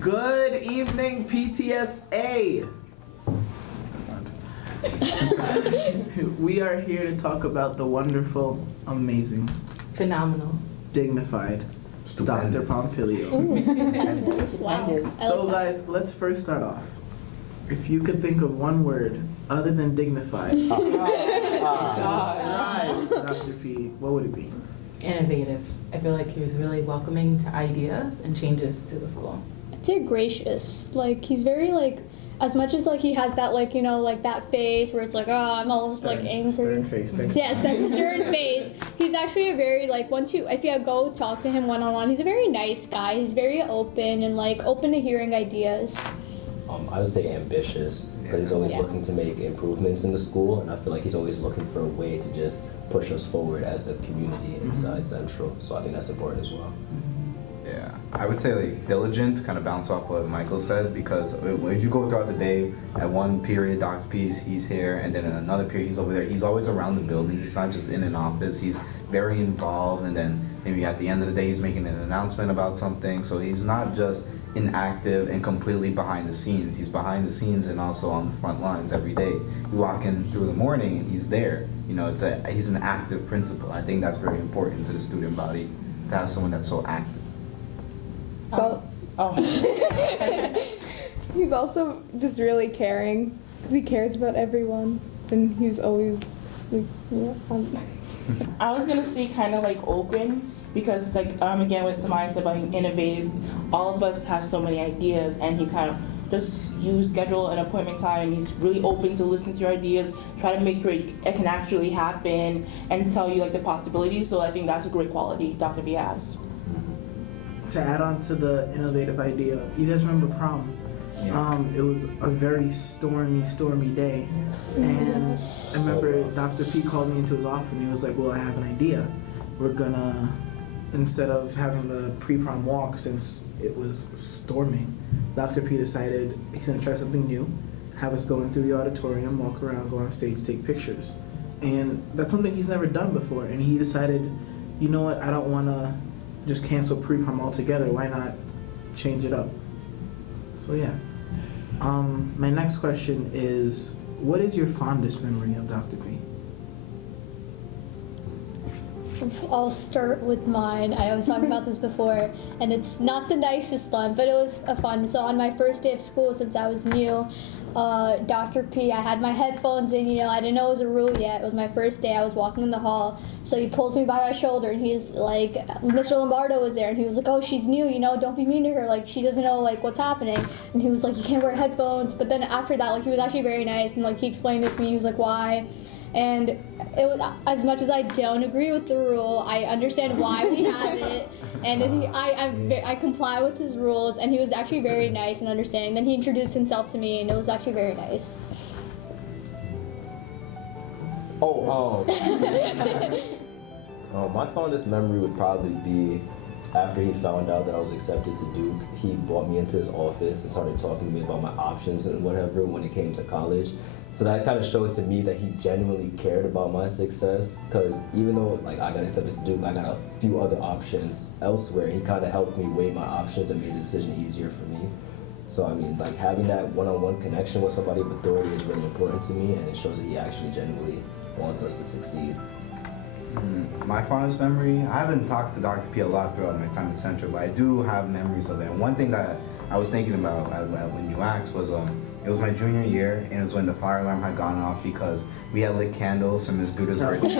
Good evening, PTSA. We are here to talk about the wonderful, amazing, phenomenal, dignified Dr. Pompilio. splendid. So guys, let's first start off. If you could think of one word other than dignified to describe Dr. P, what would it be? Innovative. I feel like he was really welcoming to ideas and changes to the school. I'd say gracious. Like, he's very, like, as much as, like, he has that, like, you know, like, that face where it's like, oh, I'm all, like, angry. Stern face. Thanks. Yes, that stern face. He's actually a very, like, if you go talk to him one-on-one, he's a very nice guy. He's very open and, like, open to hearing ideas. I would say ambitious, because he's always looking to make improvements in the school, and I feel like he's always looking for a way to just push us forward as a community inside Central. So I think that's important as well. Yeah, I would say like diligent, kind of bounce off what Michael said, because if you go throughout the day, at one period Dr. P he's here, and then in another period he's over there. He's always around the building. He's not just in an office. He's very involved, and then maybe at the end of the day he's making an announcement about something. So he's not just inactive and completely behind the scenes. He's behind the scenes and also on the front lines every day. You walk in through the morning and he's there. You know, he's an active principal. I think that's very important to the student body, to have someone that's so active. So, he's also just really caring, because he cares about everyone, and he's always like, I was gonna say kind of like open, because like again with Samaya said about being innovative, all of us have so many ideas, and he kind of just schedule an appointment time, and he's really open to listen to your ideas, try to make sure it can actually happen, and tell you like the possibilities. So I think that's a great quality Dr. B has. To add on to the innovative idea, you guys remember prom? Yeah. It was a very stormy day, and I remember Dr. P called me into his office and he was like, well, I have an idea. We're gonna, instead of having the pre-prom walk, since it was storming, Dr. P decided he's gonna try something new, have us go in through the auditorium, walk around, go on stage, take pictures. And that's something he's never done before, and he decided, you know what, I don't wanna just cancel pre-prom altogether, why not change it up? So yeah. My next question is, what is your fondest memory of Dr. P? I'll start with mine. I was talking about this before, and it's not the nicest one, but it was a fun. So on my first day of school, since I was new, Dr. P, I had my headphones in, you know, I didn't know it was a rule yet. It was my first day. I was walking in the hall, so he pulls me by my shoulder, and he's like, Mr. Lombardo was there, and he was like, oh, she's new, you know, don't be mean to her, like, she doesn't know, like, what's happening. And he was like, you can't wear headphones. But then after that, like, he was actually very nice, and, like, he explained it to me. He was like, why? And it was, as much as I don't agree with the rule, I understand why we have it, and I comply with his rules, and he was actually very nice and understanding. Then he introduced himself to me, and it was actually very nice. My fondest memory would probably be after he found out that I was accepted to Duke. He brought me into his office and started talking to me about my options and whatever when it came to college. So that kind of showed to me that he genuinely cared about my success, because even though like I got accepted to Duke, I got a few other options elsewhere. He kind of helped me weigh my options and made the decision easier for me. So I mean, like having that one-on-one connection with somebody of authority is really important to me, and it shows that he actually genuinely wants us to succeed. My fondest memory, I haven't talked to Dr. P a lot throughout my time at Central, but I do have memories of it. And one thing that I was thinking about when you asked was, it was my junior year, and it was when the fire alarm had gone off because we had lit candles for Ms. Duda's birthday.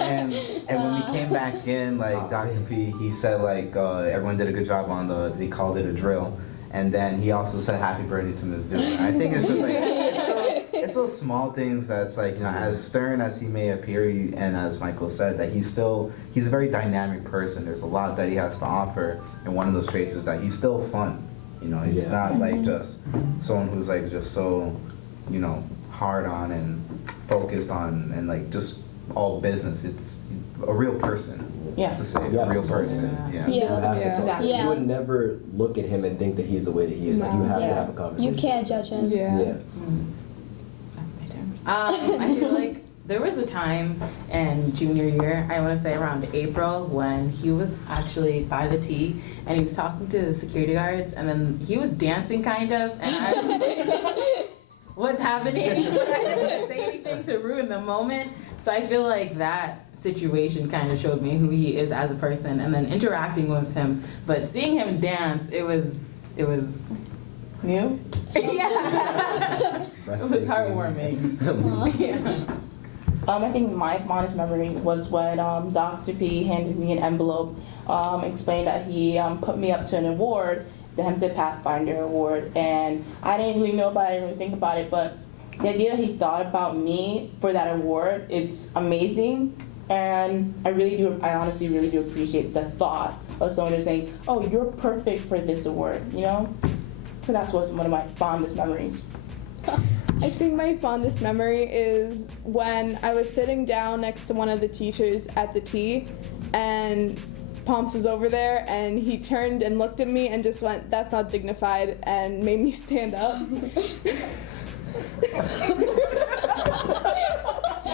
and when we came back in, like Dr. P, he said like everyone did a good job on they called it a drill. And then he also said happy birthday to Ms. Duda. And I think it's just like, it's those small things that's like, you know, as stern as he may appear, and as Michael said, that he's a very dynamic person. There's a lot that he has to offer, and one of those traits is that he's still fun. You know, he's not like just someone who's like just so, you know, hard on and focused on and like just all business. It's a real person. Yeah. To say a real person. Yeah. You have to talk to Exactly. him. You would never look at him and think that he's the way that he is. Like you have to have a conversation. You can't judge him. Yeah. My turn. I feel like there was a time in junior year, I want to say around April, when he was actually by the T and he was talking to the security guards, and then he was dancing kind of, and I was like, what's happening? I didn't say anything to ruin the moment. So I feel like that situation kind of showed me who he is as a person, and then interacting with him. But seeing him dance, it was New? yeah. It was heartwarming. Yeah. I think my fondest memory was when Dr. P handed me an envelope, explained that he put me up to an award, the Hempstead Pathfinder Award, and I didn't really know about it, I didn't really think about it, but the idea that he thought about me for that award, it's amazing, and I honestly really do appreciate the thought of someone just saying, oh, you're perfect for this award, you know? So that's what's one of my fondest memories. I think my fondest memory is when I was sitting down next to one of the teachers at the T, and Pomps was over there, and he turned and looked at me and just went, "That's not dignified," and made me stand up.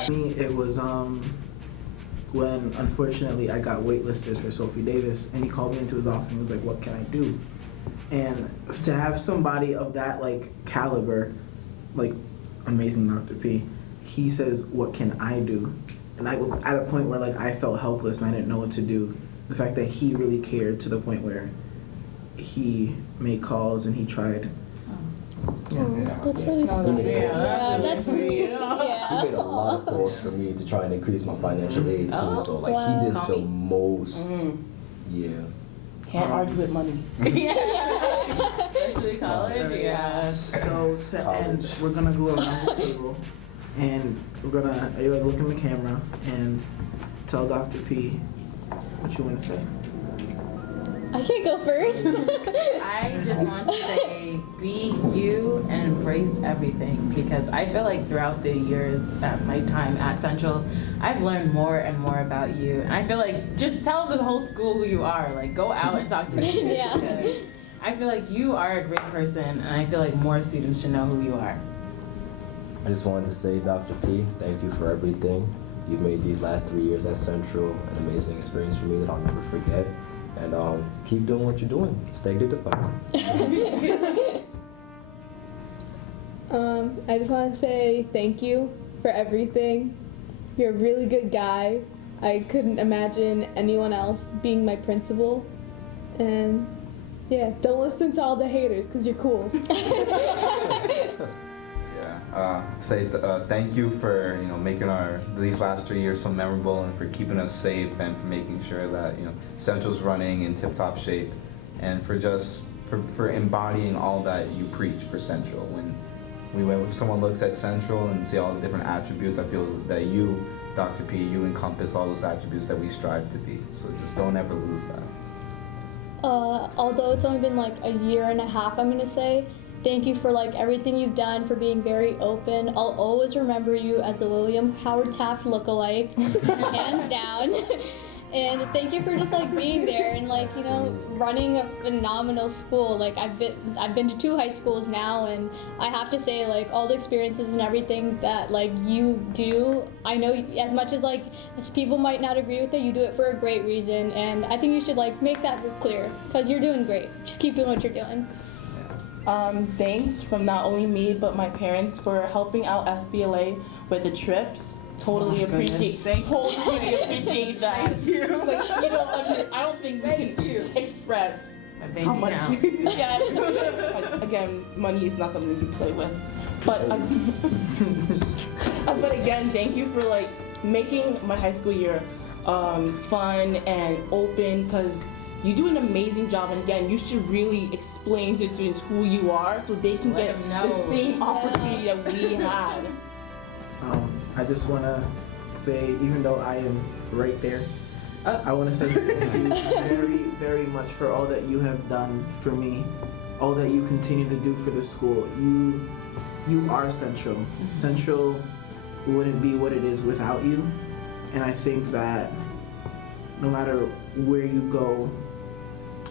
Me, it was when unfortunately I got waitlisted for Sophie Davis, and he called me into his office and he was like, "What can I do?" And to have somebody of that like caliber, like amazing Dr. P, he says, "What can I do?" And I at a point where like I felt helpless and I didn't know what to do. The fact that he really cared to the point where he made calls and he tried. Oh, that's really sweet. Yeah, That's sweet. He Yeah. made a lot of calls for me to try and increase my financial aid too. So like Wow. he did Call the me. most. Yeah. Can't argue with money. Especially college. Yeah. So to end, College. we're gonna go around the table, and we're gonna like look in the camera and tell Dr. P what you want to say. I can't go first. I just want to say, be you and embrace everything, because I feel like throughout the years at my time at Central, I've learned more and more about you. And I feel like just tell the whole school who you are. Like, go out and talk to the students. Yeah. Because I feel like you are a great person, and I feel like more students should know who you are. I just wanted to say, Dr. P, thank you for everything. You've made these last 3 years at Central an amazing experience for me that I'll never forget. And keep doing what you're doing. Stay dignified. I just want to say thank you for everything. You're a really good guy. I couldn't imagine anyone else being my principal. And yeah, don't listen to all the haters because you're cool. Thank you for making these last 3 years so memorable, and for keeping us safe, and for making sure that Central's running in tip-top shape, and for embodying all that you preach for Central. When someone looks at Central and see all the different attributes, I feel that you, Dr. P, you encompass all those attributes that we strive to be. So just don't ever lose that. Although it's only been like a year and a half, I'm gonna say thank you for like everything you've done, for being very open. I'll always remember you as a William Howard Taft lookalike, hands down. And thank you for just like being there and like running a phenomenal school. Like I've been to 2 high schools now, and I have to say like all the experiences and everything that like you do, I know as much as like as people might not agree with it, you do it for a great reason, and I think you should like make that clear because you're doing great. Just keep doing what you're doing. Thanks from not only me but my parents for helping out FBLA with the trips. Totally appreciate that. Thank you. Like, I don't think we can express how much. Yes. Again, money is not something you play with. But but again, thank you for like making my high school year fun and open, because you do an amazing job, and again, you should really explain to students who you are so they can Let get them know. the same opportunity that we had. I just want to say, even though I am right there, I want to say thank you very, very much for all that you have done for me, all that you continue to do for the school. You are Central. Central wouldn't be what it is without you, and I think that no matter where you go,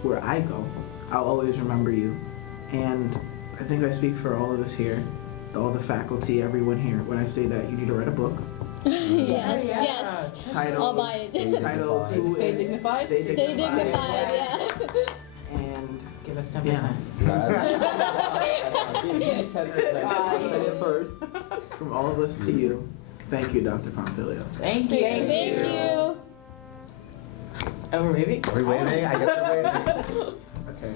where I go, I'll always remember you. And I think I speak for all of us here, all the faculty, everyone here, when I say that you need to write a book. Yes, Yeah. yes. Title, I'll buy it. Title 2 Stay is dignified? Stay Stay Dignified. dignified, yeah. And Give us 10%. Give me 10% reimbursed. from all of us to you, thank you, Dr. Pompilio. Thank you. Thank you. Oh, maybe? Are we waiting? I guess we're waiting. Okay.